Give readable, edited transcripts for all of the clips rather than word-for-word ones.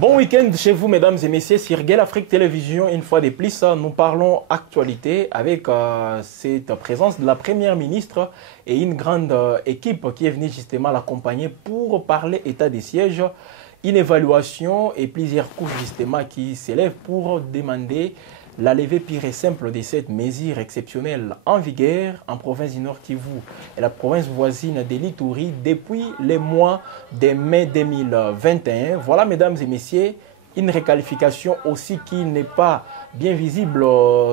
Bon week-end chez vous, mesdames et messieurs, sur Gale Afrique Télévision. Une fois de plus, nous parlons actualité avec cette présence de la Première ministre et une grande équipe qui est venue justement l'accompagner pour parler état des sièges, une évaluation et plusieurs couches justement qui s'élèvent pour demander la levée pure et simple de cette mesure exceptionnelle en vigueur en province du Nord Kivu et la province voisine de l'Ituri depuis les mois de mai 2021. Voilà, mesdames et messieurs, une réqualification aussi qui n'est pas bien visible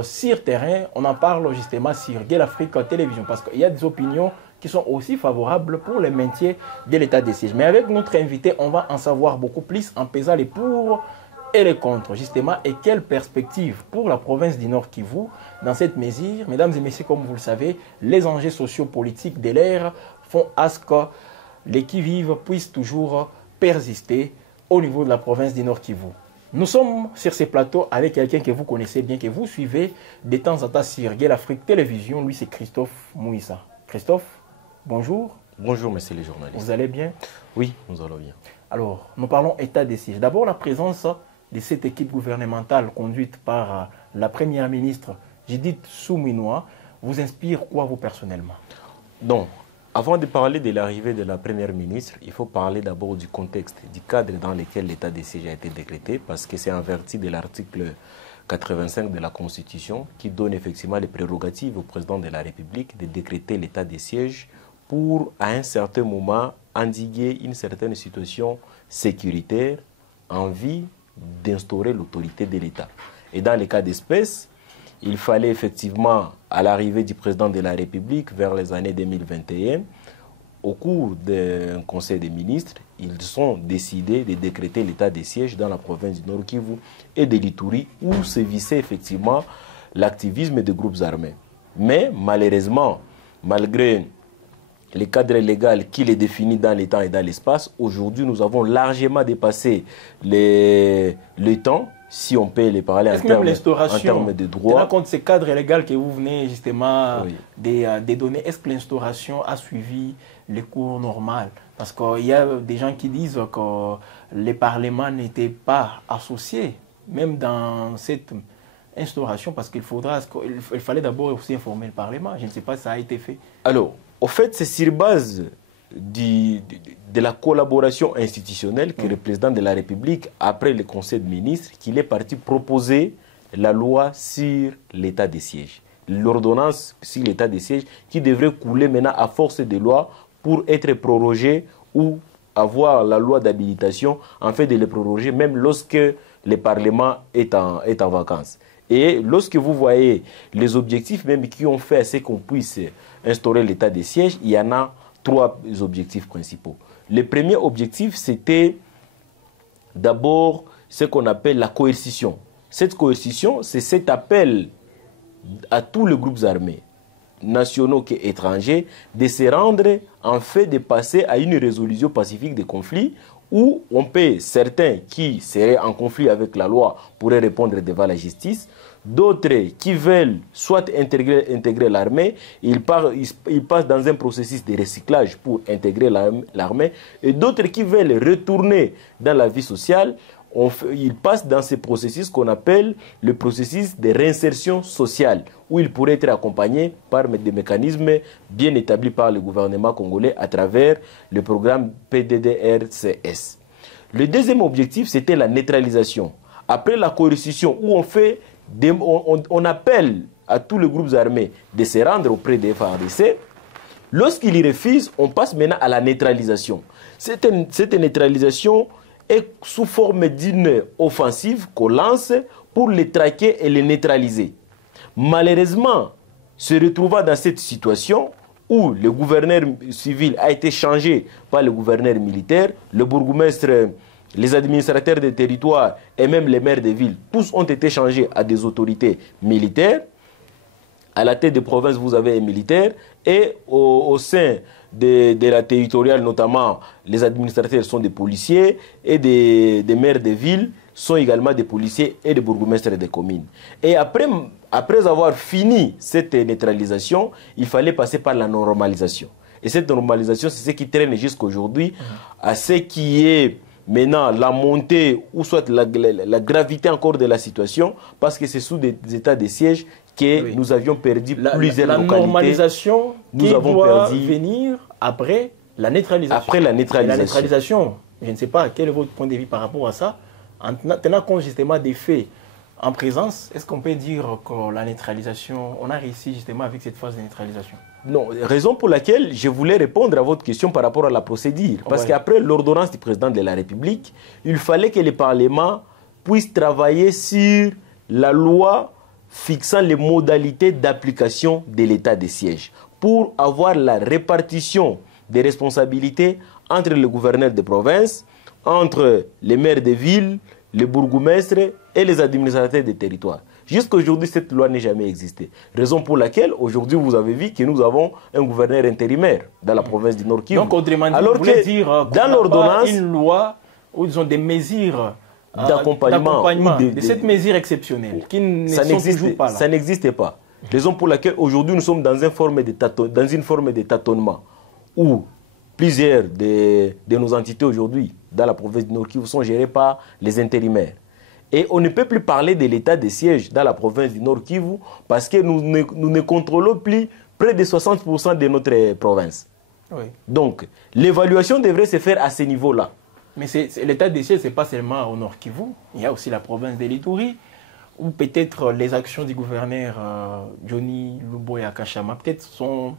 sur terrain. On en parle justement sur Gale Afrique Télévision parce qu'il y a des opinions qui sont aussi favorables pour le maintien de l'état des sièges. Mais avec notre invité, on va en savoir beaucoup plus en pesant les pour et les contre, justement, et quelle perspective pour la province du Nord Kivu dans cette mesure. Mesdames et messieurs, comme vous le savez, les enjeux sociopolitiques de l'ère font à ce que les qui-vivent puissent toujours persister au niveau de la province du Nord Kivu. Nous sommes sur ces plateaux avec quelqu'un que vous connaissez bien, que vous suivez de temps en temps sur Gale Afrique Télévision. Lui, c'est Christophe Mouissa. Christophe, bonjour. Bonjour, messieurs les journalistes. Vous allez bien? Oui, nous allons bien. Alors, nous parlons état des sièges. D'abord, la présence de cette équipe gouvernementale conduite par la Première ministre Judith Suminwa vous inspire quoi, vous, personnellement? Donc, avant de parler de l'arrivée de la Première ministre, il faut parler d'abord du contexte, du cadre dans lequel l'état des sièges a été décrété, parce que c'est en vertu de l'article 85 de la Constitution qui donne effectivement les prérogatives au président de la République de décréter l'état des sièges pour, à un certain moment, endiguer une certaine situation sécuritaire en vue d'instaurer l'autorité de l'État. Et dans les cas d'espèce, il fallait effectivement, à l'arrivée du président de la République vers les années 2021, au cours d'un conseil des ministres, ils ont décidé de décréter l'état des sièges dans la province du Nord Kivu et de l'Ituri, où sévissait effectivement l'activisme des groupes armés. Mais malheureusement, malgré le cadre légal qui les définit dans le temps et dans l'espace, aujourd'hui, nous avons largement dépassé le temps, si on peut les parler en termes de droit. Tenant compte de ces cadres légaux que vous venez justement de donner, est-ce que l'instauration a suivi les cours normaux? Parce qu'il y a des gens qui disent que les parlements n'étaient pas associés, même dans cette instauration, parce qu'il fallait d'abord aussi informer le Parlement. Je ne sais pas si ça a été fait. Alors, au fait, c'est sur base de la collaboration institutionnelle que le président de la République, après le Conseil de ministres, qu'il est parti proposer la loi sur l'état des sièges. L'ordonnance sur l'état des sièges qui devrait couler maintenant à force de loi pour être prorogée ou avoir la loi d'habilitation en fait de les proroger même lorsque le Parlement est en vacances. Et lorsque vous voyez les objectifs même qui ont fait à ce qu'on puisse instaurer l'état des sièges, il y en a trois objectifs principaux. Le premier objectif, c'était d'abord ce qu'on appelle la coercition. Cette coercition, c'est cet appel à tous les groupes armés, nationaux et étrangers, de se rendre en fait de passer à une résolution pacifique des conflits où on peut, certains qui seraient en conflit avec la loi pourraient répondre devant la justice, d'autres qui veulent soit intégrer l'armée, ils passent dans un processus de recyclage pour intégrer l'armée, et d'autres qui veulent retourner dans la vie sociale, ils passent dans ce processus qu'on appelle le processus de réinsertion sociale, où ils pourraient être accompagnés par des mécanismes bien établis par le gouvernement congolais à travers le programme PDDRCS. Le deuxième objectif, c'était la neutralisation. Après la coercition, où on appelle à tous les groupes armés de se rendre auprès des FARDC, lorsqu'ils y refusent, on passe maintenant à la neutralisation. Cette neutralisation est sous forme d'une offensive qu'on lance pour les traquer et les neutraliser. Malheureusement, se retrouvant dans cette situation où le gouverneur civil a été changé par le gouverneur militaire, le bourgmestre, les administrateurs des territoires et même les maires des villes, tous ont été changés à des autorités militaires. À la tête des provinces, vous avez un militaire et au sein de la territoriale, notamment, les administrateurs sont des policiers et des maires des villes sont également des policiers et des bourgmestres des communes. Et après avoir fini cette neutralisation, il fallait passer par la normalisation. Et cette normalisation, c'est ce qui traîne jusqu'à aujourd'hui à ce qui est maintenant la montée ou soit la gravité encore de la situation, parce que c'est sous des états de siège que nous avions perdu plusieurs localités. La normalisation nous avons doit perdu venir après la neutralisation. Après la neutralisation. Et la neutralisation, je ne sais pas quel est votre point de vue par rapport à ça. En tenant compte justement des faits en présence, est-ce qu'on peut dire que la neutralisation, on a réussi justement avec cette phase de neutralisation? Non, raison pour laquelle je voulais répondre à votre question par rapport à la procédure. Parce qu'après l'ordonnance du président de la République, il fallait que le Parlement puisse travailler sur la loi fixant les modalités d'application de l'état de siège pour avoir la répartition des responsabilités entre le gouverneur de province, entre les maires de villes, les bourgmestres et les administrateurs des territoires. Jusqu'à aujourd'hui, cette loi n'a jamais existé. Raison pour laquelle, aujourd'hui, vous avez vu que nous avons un gouverneur intérimaire dans la province du Nord Kivu. Donc, autrement dit, vous voulez dire dans l'ordonnance, une loi où ils ont des mesures d'accompagnement de cette mesure exceptionnelle qui ne sont toujours pas là. Ça n'existe pas. Raison pour laquelle, aujourd'hui, nous sommes dans une forme de tâtonnement où plusieurs de nos entités aujourd'hui dans la province du Nord Kivu sont gérées par les intérimaires. Et on ne peut plus parler de l'état de siège dans la province du Nord Kivu parce que nous ne contrôlons plus près de 60% de notre province. Oui. Donc, l'évaluation devrait se faire à ce niveau-là. Mais l'état de siège, ce n'est pas seulement au Nord Kivu. Il y a aussi la province de l'Ituri, où peut-être les actions du gouverneur Johnny Luboya Kachama peut-être sont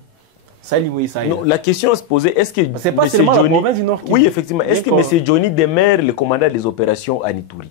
saluées. Non, la question à se poser, est-ce que c'est pas seulement la province du Nord Kivu? Oui, effectivement. Est-ce que M. Johnny demeure le commandant des opérations à Ituri?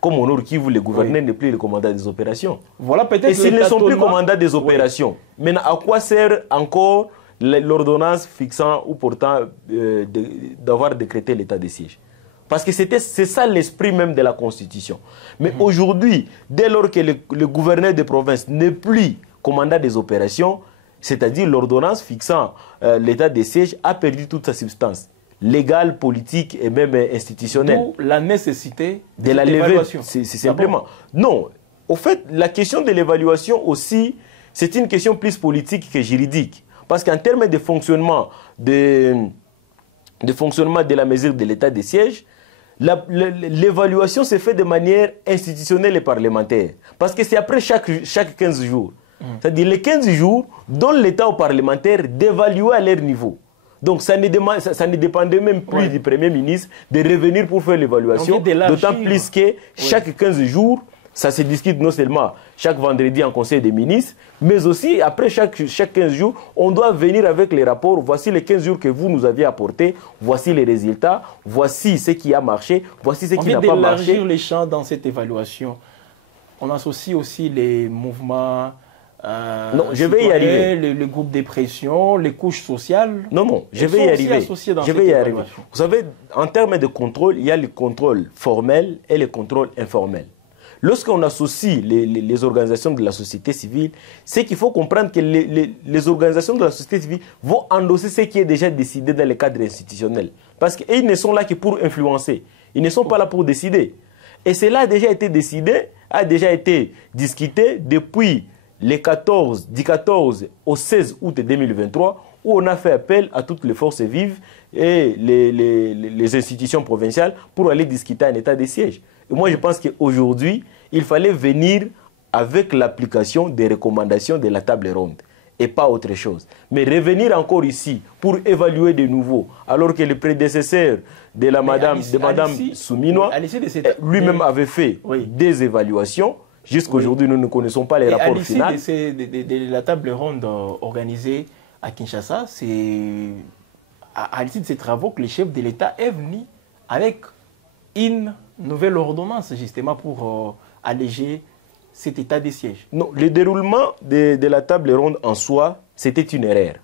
Comme au Nord Kivu, le gouverneur n'est plus le commandant des opérations. Voilà, peut-être. Et s'ils ne sont plus commandants des opérations, maintenant, à quoi sert encore l'ordonnance fixant ou portant d'avoir décrété l'état de siège? Parce que c'est ça l'esprit même de la Constitution. Mais aujourd'hui, dès lors que le gouverneur de province n'est plus commandant des opérations, c'est-à-dire l'ordonnance fixant l'état de siège a perdu toute sa substance légale, politique et même institutionnelle. D'où la nécessité de la l'évaluation. C'est simplement. Non, au fait, la question de l'évaluation aussi, c'est une question plus politique que juridique. Parce qu'en termes de fonctionnement de la mesure de l'état de siège, l'évaluation se fait de manière institutionnelle et parlementaire. Parce que c'est après chaque 15 jours. C'est-à-dire les 15 jours donnent l'État aux parlementaires d'évaluer à leur niveau. Donc ça ne dépendait même plus du Premier ministre de revenir pour faire l'évaluation. D'autant plus que chaque 15 jours, ça se discute non seulement chaque vendredi en Conseil des ministres, mais aussi après chaque 15 jours, on doit venir avec les rapports. Voici les 15 jours que vous nous aviez apportés, voici les résultats, voici ce qui a marché, voici ce qui n'a pas marché. On vient d'élargir les champs dans cette évaluation. On associe aussi les mouvements... non, je vais y arriver. Le groupe de pression, les couches sociales. Non, je vais y arriver. Vous savez, en termes de contrôle, il y a le contrôle formel et le contrôle informel. Lorsqu'on associe les organisations de la société civile, c'est qu'il faut comprendre que les organisations de la société civile vont endosser ce qui est déjà décidé dans le cadre institutionnel. Parce qu'ils ne sont là que pour influencer. Ils ne sont pas là pour décider. Et cela a déjà été décidé, a déjà été discuté depuis du 14 au 16 août 2023, où on a fait appel à toutes les forces vives et les institutions provinciales pour aller discuter un état de siège. Et moi, je pense qu'aujourd'hui, il fallait venir avec l'application des recommandations de la table ronde et pas autre chose. Mais revenir encore ici pour évaluer de nouveau, alors que le prédécesseur de Madame Souminois lui-même avait fait des évaluations. Jusqu'aujourd'hui, nous ne connaissons pas les rapports finaux. De la table ronde organisée à Kinshasa, c'est à l'issue de ces travaux que le chef de l'État est venu avec une nouvelle ordonnance, justement pour alléger cet état de siège. Non, le déroulement de la table ronde en soi, c'était une erreur.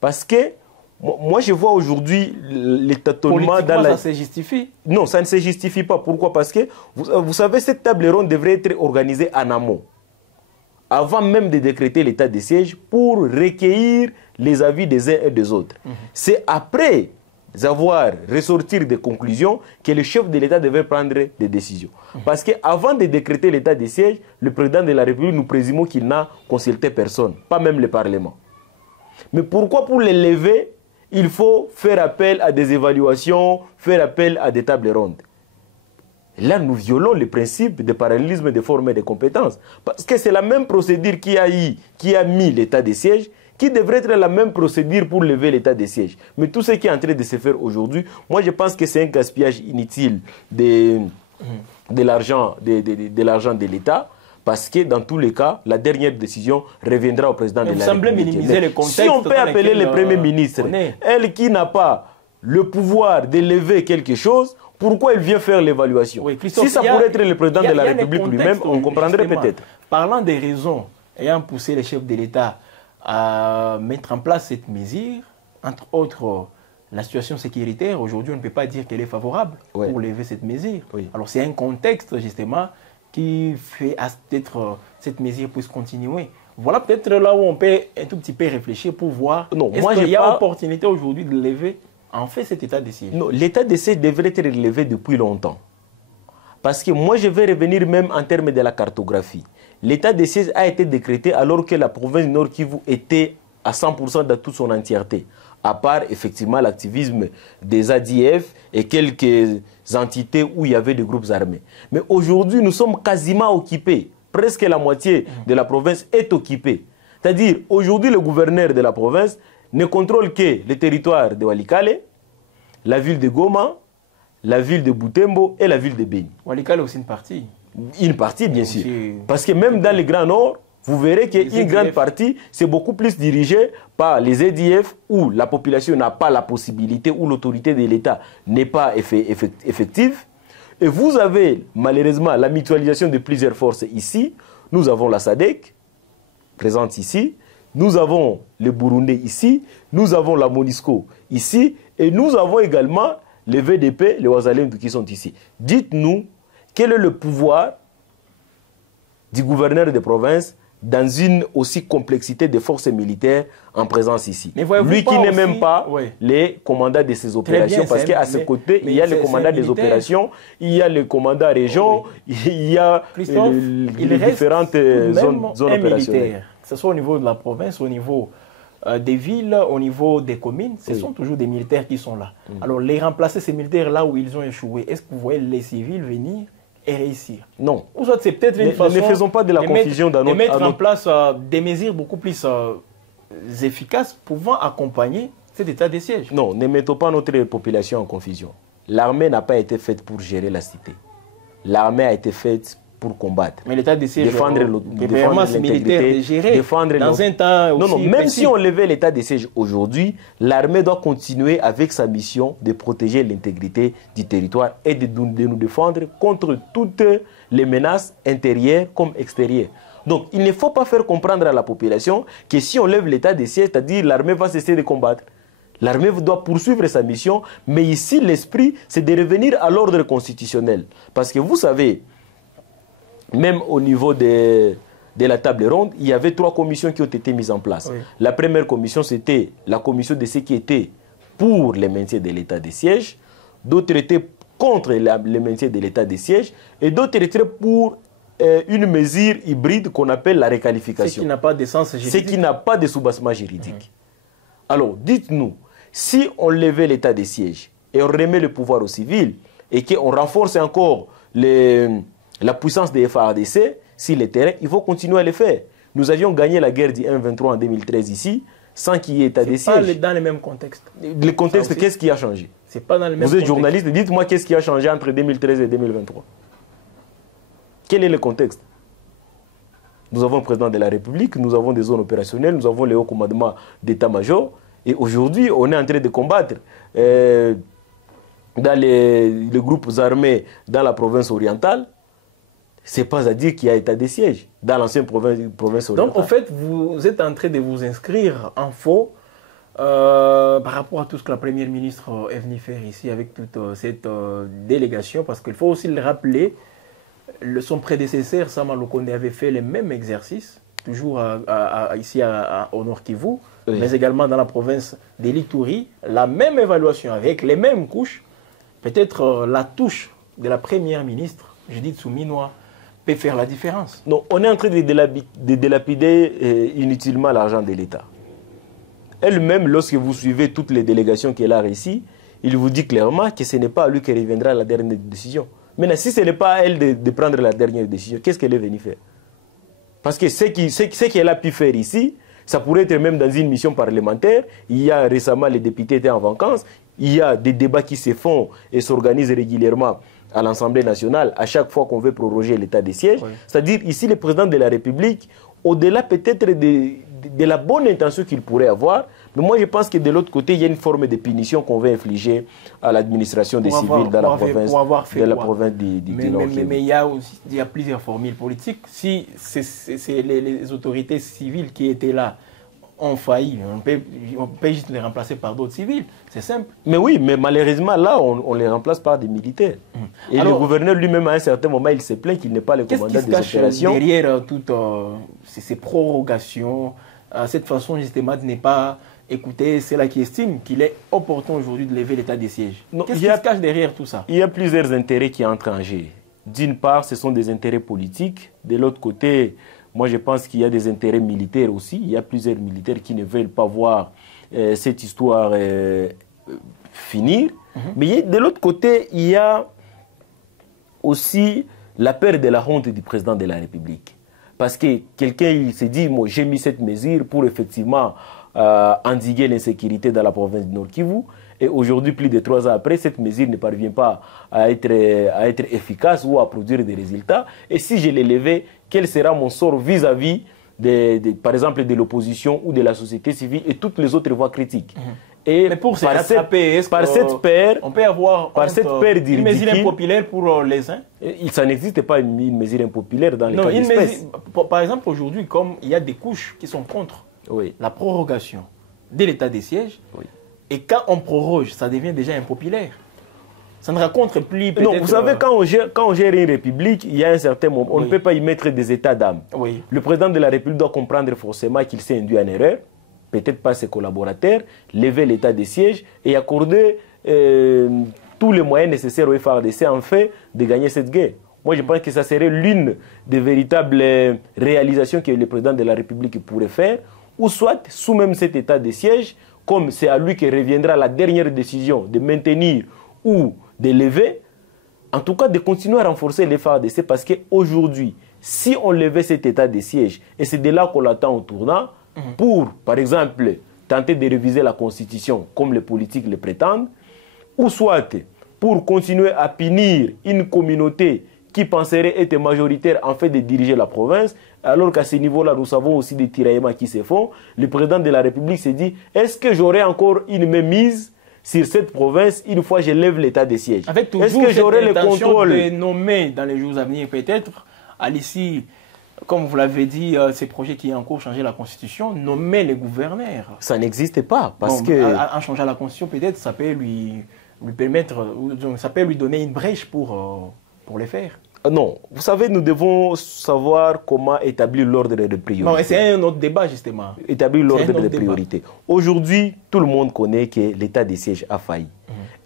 Parce que moi, je vois aujourd'hui les tâtonnements dans la... ça se justifie? Non, ça ne se justifie pas. Pourquoi? Parce que, vous savez, cette table ronde devrait être organisée en amont, avant même de décréter l'état de siège, pour recueillir les avis des uns et des autres. C'est après avoir ressorti des conclusions que le chef de l'État devait prendre des décisions. Parce qu'avant de décréter l'état de siège, le président de la République, nous présumons qu'il n'a consulté personne, pas même le Parlement. Mais pourquoi pour les lever il faut faire appel à des évaluations, faire appel à des tables rondes. Là, nous violons le principe de parallélisme des formes et des compétences. Parce que c'est la même procédure qui a mis l'état de siège, qui devrait être la même procédure pour lever l'état de siège. Mais tout ce qui est en train de se faire aujourd'hui, moi je pense que c'est un gaspillage inutile de l'argent de l'État. Parce que dans tous les cas, la dernière décision reviendra au président de la République. Vous semblez minimiser le contexte. Si on peut appeler le Premier ministre, elle qui n'a pas le pouvoir de lever quelque chose, pourquoi il vient faire l'évaluation? Si ça pourrait être le président de la République lui-même, on comprendrait peut-être. Parlant des raisons ayant poussé les chefs de l'État à mettre en place cette mesure, entre autres la situation sécuritaire, aujourd'hui on ne peut pas dire qu'elle est favorable pour lever cette mesure. Alors c'est un contexte justement qui fait à cette mesure puisse continuer. Voilà peut-être là où on peut un tout petit peu réfléchir pour voir est-ce qu'il y a opportunité aujourd'hui de lever en fait cet état de siège. Non, l'état de siège devrait être relevé depuis longtemps. Parce que moi je vais revenir même en termes de la cartographie. L'état de siège a été décrété alors que la province du Nord Kivu était à 100% dans toute son entièreté. À part effectivement l'activisme des ADF et quelques entités où il y avait des groupes armés. Mais aujourd'hui, nous sommes quasiment occupés. Presque la moitié de la province est occupée. C'est-à-dire, aujourd'hui, le gouverneur de la province ne contrôle que le territoire de Walikale, la ville de Goma, la ville de Butembo et la ville de Beni. Walikale aussi une partie. Une partie, bien sûr. Parce que même dans le Grand Nord, vous verrez qu'une grande partie, c'est beaucoup plus dirigé par les EDF où la population n'a pas la possibilité, où l'autorité de l'État n'est pas effective. Et vous avez malheureusement la mutualisation de plusieurs forces ici. Nous avons la SADC, présente ici. Nous avons le Burundais ici. Nous avons la MONUSCO ici. Et nous avons également les VDP, les Ouazalem qui sont ici. Dites-nous, quel est le pouvoir du gouverneur de province dans une aussi complexité de forces militaires en présence ici. Lui qui n'est même pas les commandants de ces opérations, parce qu'à ses côtés, il y a le commandant des opérations, il y a le commandant région, il y a les différentes zones opérationnelles. Que ce soit au niveau de la province, au niveau des villes, au niveau des communes, ce sont toujours des militaires qui sont là. Alors, les remplacer, ces militaires là où ils ont échoué, est-ce que vous voyez les civils venir et réussir? Non. Ou soit c'est peut-être une façon ne faisons pas de la confusion de mettre en place des mesures beaucoup plus efficaces pouvant accompagner cet état de siège. Non, ne mettons pas notre population en confusion. L'armée n'a pas été faite pour gérer la cité. L'armée a été faite pour combattre. Mais l'état de siège, défendre l'intégrité, de gérer défendre dans un temps aussi. Non, même si on levait l'état de siège aujourd'hui, l'armée doit continuer avec sa mission de protéger l'intégrité du territoire et de nous défendre contre toutes les menaces intérieures comme extérieures. Donc, il ne faut pas faire comprendre à la population que si on lève l'état de siège, c'est-à-dire l'armée va cesser de combattre. L'armée doit poursuivre sa mission, mais ici, l'esprit, c'est de revenir à l'ordre constitutionnel. Parce que vous savez, même au niveau de la table ronde, il y avait 3 commissions qui ont été mises en place. La première commission, c'était la commission de ce qui était pour le maintien de l'état de siège. D'autres étaient contre le maintien de l'état de siège. Et d'autres étaient pour une mesure hybride qu'on appelle la requalification. Ce qui n'a pas de sens juridique. Ce qui n'a pas de soubassement juridique. Alors, dites-nous, si on levait l'état de siège et on remet le pouvoir aux civils et qu'on renforce encore la puissance des FARDC, sur le terrain, il faut continuer à le faire. Nous avions gagné la guerre du 1-23 en 2013 ici, sans qu'il y ait état de siège. Ce n'est pas dans le même contexte. Le contexte, qu'est-ce qui a changé? C'est pas dans le même Vous êtes journaliste, dites-moi qu'est-ce qui a changé entre 2013 et 2023. Quel est le contexte? Nous avons le président de la République, nous avons des zones opérationnelles, nous avons les hauts commandements d'état-major, et aujourd'hui, on est en train de combattre dans les groupes armés dans la province orientale. Ce n'est pas à dire qu'il y a état de siège dans l'ancienne province orientale. Donc, en fait, vous êtes en train de vous inscrire en faux par rapport à tout ce que la Première ministre est venue faire ici avec toute cette délégation, parce qu'il faut aussi le rappeler, son prédécesseur, Sama Lukonde, avait fait les mêmes exercices, toujours ici au Nord Kivu, mais également dans la province de l'Ituri, la même évaluation avec les mêmes couches. Peut-être la touche de la Première ministre, Judith Souminois, peut faire la différence. Non, on est en train de délapider inutilement l'argent de l'État. Elle-même, lorsque vous suivez toutes les délégations qu'elle a ici, il vous dit clairement que ce n'est pas à lui qui reviendra la dernière décision. Maintenant, si ce n'est pas à elle de prendre la dernière décision, qu'est-ce qu'elle est venue faire? Parce que ce qu'elle a pu faire ici, ça pourrait être même dans une mission parlementaire. Il y a récemment, les députés étaient en vacances. Il y a des débats qui se font et s'organisent régulièrement à l'Assemblée nationale à chaque fois qu'on veut proroger l'état des sièges. Oui. C'est-à-dire, ici, le président de la République, au-delà peut-être de la bonne intention qu'il pourrait avoir, mais moi je pense que de l'autre côté, il y a une forme de punition qu'on veut infliger à l'administration des civils dans la province du Nord. Mais il y a plusieurs formules politiques. Si c'est les autorités civiles qui étaient là ont failli, on peut juste les remplacer par d'autres civils. C'est simple. Mais oui, mais malheureusement, là, on les remplace par des militaires. Et alors, le gouverneur lui-même, à un certain moment, il se plaint qu'il n'est pas le commandant des opérations. Derrière toutes ces prorogations, cette façon justement de ne pas écouter, c'est là qui estime qu'il est opportun aujourd'hui de lever l'état des sièges. Qu'est-ce qui se cache derrière tout ça? Il y a plusieurs intérêts qui entrent en jeu. D'une part, ce sont des intérêts politiques. De l'autre côté, moi, je pense qu'il y a des intérêts militaires aussi. Il y a plusieurs militaires qui ne veulent pas voir cette histoire finir. Mais de l'autre côté, il y a aussi la peur de la honte du président de la République. Parce que quelqu'un se dit, moi, j'ai mis cette mesure pour effectivement endiguer l'insécurité dans la province du Nord Kivu. Et aujourd'hui, plus de 3 ans après, cette mesure ne parvient pas à être efficace ou à produire des résultats. Et si je l'ai levé, quel sera mon sort vis-à-vis, par exemple, de l'opposition ou de la société civile et toutes les autres voies critiques? Et mais pour cette paire, on peut avoir une mesure impopulaire pour les uns. Ça n'existe pas une mesure impopulaire dans les cas d'espèce. Par exemple, aujourd'hui, comme il y a des couches qui sont contre la prorogation de l'état des sièges, et quand on proroge, ça devient déjà impopulaire. Ça ne raconte plus peut-être... Non, vous savez, quand on gère une république, il y a un certain moment, on ne peut pas y mettre des états d'âme. Le président de la République doit comprendre forcément qu'il s'est induit en erreur, peut-être pas ses collaborateurs, lever l'état des sièges et accorder tous les moyens nécessaires au FARDC en fait de gagner cette guerre. Moi, je pense que ça serait l'une des véritables réalisations que le président de la République pourrait faire, ou soit, sous même cet état des sièges, comme c'est à lui que reviendra la dernière décision de maintenir ou de lever, en tout cas de continuer à renforcer les FARDC, parce qu'aujourd'hui, si on levait cet état de siège, et c'est de là qu'on l'attend au tournant, pour, par exemple, tenter de réviser la Constitution comme les politiques le prétendent, ou soit pour continuer à punir une communauté qui penserait être majoritaire en fait de diriger la province, alors qu'à ce niveau-là, nous savons aussi des tiraillements qui se font. Le président de la République s'est dit, est-ce que j'aurai encore une mainmise sur cette province une fois que je lève l'état des sièges? Est-ce que j'aurai le contrôle de nommer dans les jours à venir peut-être, à l'issue, comme vous l'avez dit, ces projets qui ont en cours changer la Constitution, nommer les gouverneurs? Ça n'existe pas, parce que... En changeant la Constitution, peut-être, ça peut lui permettre, ça peut lui donner une brèche pour les faire. Non, vous savez, nous devons savoir comment établir l'ordre de priorité. Non, c'est un autre débat, justement. Établir l'ordre de priorité. Aujourd'hui, tout le monde connaît que l'état des sièges a failli.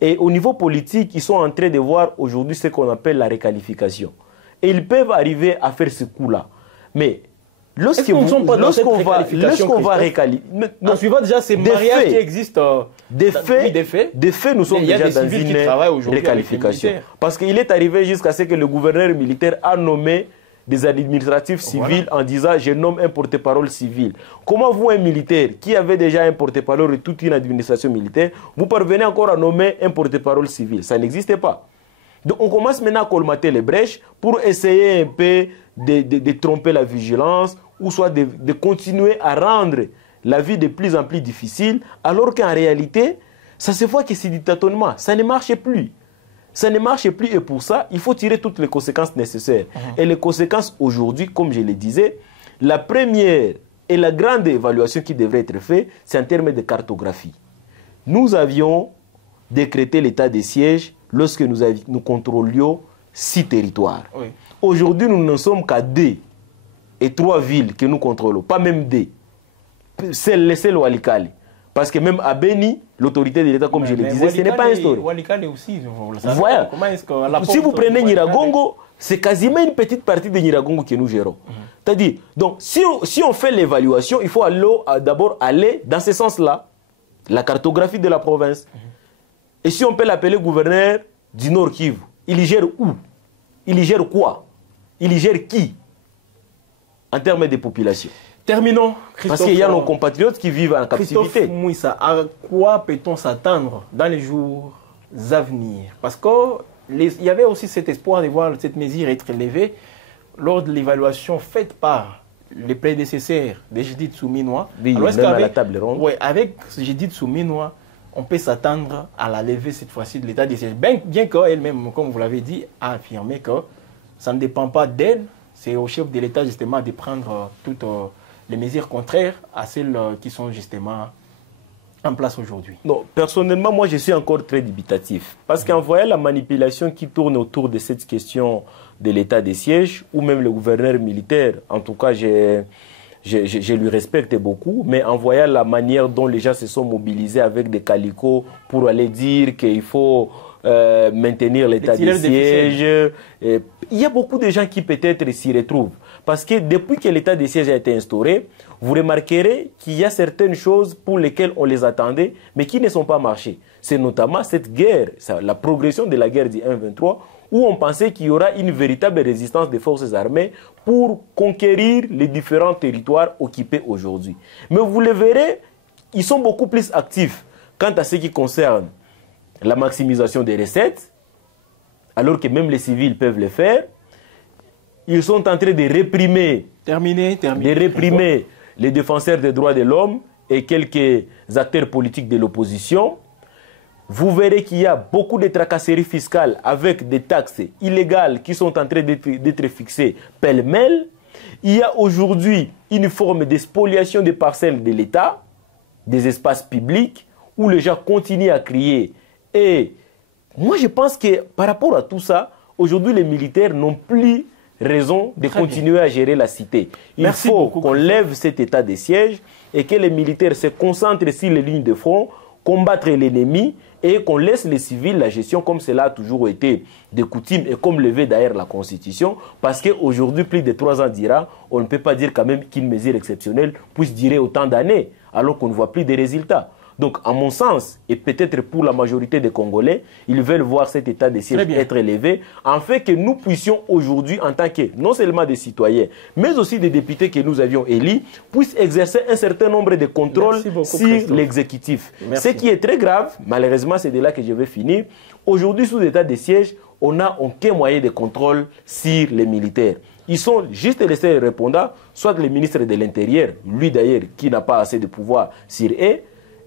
Et au niveau politique, ils sont en train de voir aujourd'hui ce qu'on appelle la réqualification. Et ils peuvent arriver à faire ce coup-là. Mais lorsqu'on va réqualifier... En suivant déjà ces mariages qui existent... Des faits, nous sommes déjà dans une réqualification. Parce qu'il est arrivé jusqu'à ce que le gouverneur militaire a nommé des administratifs civils en disant « je nomme un porte-parole civil ». Comment vous, un militaire qui avait déjà un porte-parole et toute une administration militaire, vous parvenez encore à nommer un porte-parole civil? Ça n'existait pas. Donc on commence maintenant à colmater les brèches pour essayer un peu de tromper la vigilance ou soit de continuer à rendre la vie de plus en plus difficile, alors qu'en réalité, ça se voit que c'est du tâtonnement. Ça ne marche plus. Ça ne marche plus et pour ça, il faut tirer toutes les conséquences nécessaires. Et les conséquences aujourd'hui, comme je le disais, la première et la grande évaluation qui devrait être faite, c'est en termes de cartographie. Nous avions décrété l'état des sièges lorsque nous contrôlions 6 territoires. Aujourd'hui, nous n'en sommes qu'à 2 et 3 villes que nous contrôlons, pas même 2. C'est le Walikale. Parce que même à Beni, l'autorité de l'État, comme je le disais, ce n'est pas instauré. Walikale aussi, voilà. Si vous prenez Nyiragongo, c'est quasiment une petite partie de Nyiragongo que nous gérons. C'est-à-dire, donc, si on fait l'évaluation, il faut d'abord aller dans ce sens-là. la cartographie de la province. Et si on peut l'appeler gouverneur du Nord Kivu, il y gère où? Il y gère quoi? Il y gère qui? En termes de population. Terminons, Christophe. Parce qu'il y a nos compatriotes qui vivent en captivité. Christophe Mouissa, à quoi peut-on s'attendre dans les jours à venir? Parce qu'il y avait aussi cet espoir de voir cette mesure être élevée lors de l'évaluation faite par les prédécesseurs de Judith Souminois. Oui, même à la table ronde. Oui, avec Judith Souminois, on peut s'attendre à la levée cette fois-ci de l'état de siège. Bien qu'elle-même, comme vous l'avez dit, a affirmé que ça ne dépend pas d'elle, c'est au chef de l'État justement de prendre toutes les mesures contraires à celles qui sont justement en place aujourd'hui. Non, personnellement, moi je suis encore très dubitatif. Parce qu'en voyant la manipulation qui tourne autour de cette question de l'état des sièges, ou même le gouverneur militaire, en tout cas je lui respecte beaucoup, mais en voyant la manière dont les gens se sont mobilisés avec des calicots pour aller dire qu'il faut maintenir l'état des sièges, il y a beaucoup de gens qui peut-être s'y retrouvent. Parce que depuis que l'état des sièges a été instauré, vous remarquerez qu'il y a certaines choses pour lesquelles on les attendait, mais qui ne sont pas marchées. C'est notamment cette guerre, la progression de la guerre du 1-23, où on pensait qu'il y aura une véritable résistance des forces armées pour conquérir les différents territoires occupés aujourd'hui. Mais vous le verrez, ils sont beaucoup plus actifs quant à ce qui concerne la maximisation des recettes, alors que même les civils peuvent le faire. Ils sont en train de réprimer, les défenseurs des droits de l'homme et quelques acteurs politiques de l'opposition. Vous verrez qu'il y a beaucoup de tracasseries fiscales avec des taxes illégales qui sont en train d'être fixées pêle-mêle. Il y a aujourd'hui une forme de spoliation des parcelles de l'État, des espaces publics, où les gens continuent à crier. Et moi, je pense que par rapport à tout ça, aujourd'hui, les militaires n'ont plus raison de continuer à gérer la cité. Il faut qu'on lève cet état de siège et que les militaires se concentrent sur les lignes de front, combattre l'ennemi et qu'on laisse les civils la gestion comme cela a toujours été de coutume et comme le veut d'ailleurs la Constitution, parce qu'aujourd'hui, plus de 3 ans d'IRA, on ne peut pas dire quand même qu'une mesure exceptionnelle puisse durer autant d'années alors qu'on ne voit plus de résultats. Donc, à mon sens, et peut-être pour la majorité des Congolais, ils veulent voir cet état de siège être élevé, en fait que nous puissions aujourd'hui, en tant que non seulement des citoyens, mais aussi des députés que nous avions élus, puissent exercer un certain nombre de contrôles sur l'exécutif. Ce qui est très grave, malheureusement, c'est de là que je vais finir. Aujourd'hui, sous l'état de siège, on n'a aucun moyen de contrôle sur les militaires. Ils sont juste les seuls répondants, soit le ministre de l'Intérieur, lui d'ailleurs, qui n'a pas assez de pouvoir sur eux,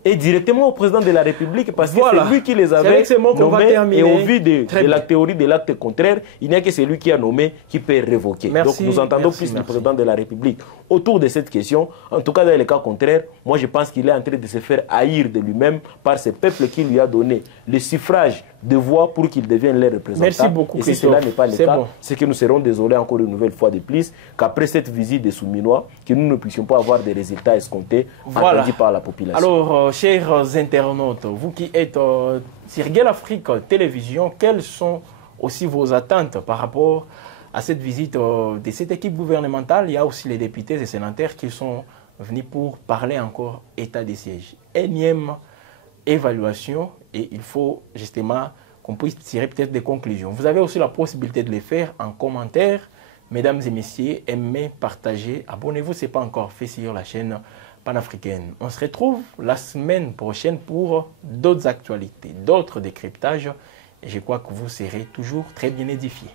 et directement au président de la République, parce que c'est lui qui les avait nommés, et au vu de la théorie de l'acte contraire, il n'y a que celui qui a nommé qui peut révoquer. Donc nous entendons plus le président de la République autour de cette question. En tout cas, dans les cas contraires, moi je pense qu'il est en train de se faire haïr de lui-même par ce peuple qui lui a donné le suffrage de voix pour qu'il devienne leur représentant. Merci beaucoup, et si cela n'est pas le cas, c'est que nous serons désolés encore une nouvelle fois de plus qu'après cette visite des Souminois, que nous ne puissions pas avoir des résultats escomptés attendus par la population. Alors, chers internautes, vous qui êtes sur Gueule Afrique Télévision, quelles sont aussi vos attentes par rapport à cette visite de cette équipe gouvernementale? Il y a aussi les députés et sénateurs qui sont venus pour parler encore état des sièges. Énième évaluation, et il faut justement qu'on puisse tirer peut-être des conclusions. Vous avez aussi la possibilité de les faire en commentaire. Mesdames et messieurs, aimez, partagez, abonnez-vous si ce n'est pas encore fait sur la chaîne panafricaine. On se retrouve la semaine prochaine pour d'autres actualités, d'autres décryptages. Et je crois que vous serez toujours très bien édifiés.